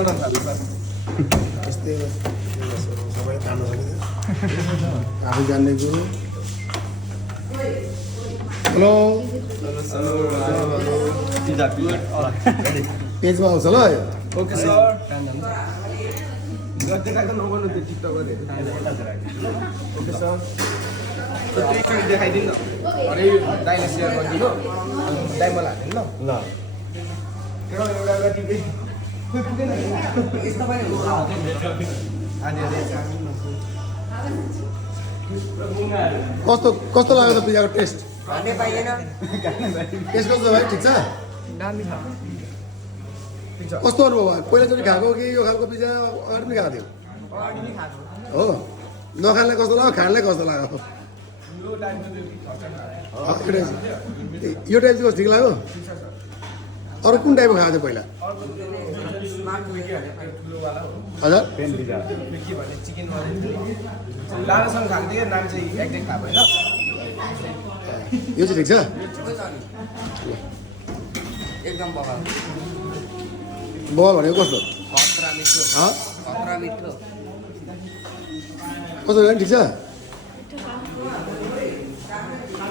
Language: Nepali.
यस्तै सबै खानु सकिन्छ आफू जान्ने कुरो हेलो पेजमा आउँछ ल ओके सर देखाएको नगर्नु त्यो टिकटकरहरू ओके सर टिकटक देखाइदिनु न अरे दाइलाई सेयर गरिदिनु दाइ मलाई हालिदिनु ल एउटा टिकै खोइ पुगेन यस्तो पनि हुन्छ कस्तो कस्तो लाग्यो त पिज्जाको टेस्ट भन्ने पाइएन टेस्ट कस्तो भयो ठिक छ दामी छ कस्तो अनुभव भयो पहिलोचोटि खाएको कि यो खालको पिज्जा अगाडि पनि खाएको थियो अगाडि नै खाएको हो नखानलाई कस्तो लाग्यो खानलाई कस्तो लाग्यो यो टाइप चाहिँ कस्तो ठिक लाग्यो अरू कुन टाइपको खाएको थियो पहिला हजुर लाभासँग खाएको थिएँ नाम चाहिँ एक्ज्याक्ट थाहा भएन यो चाहिँ ठिक छ एकदम बगाल बल भनेको कस्तो खतरा मिठो हँ खतरा मिठो कस्तो ठिक छ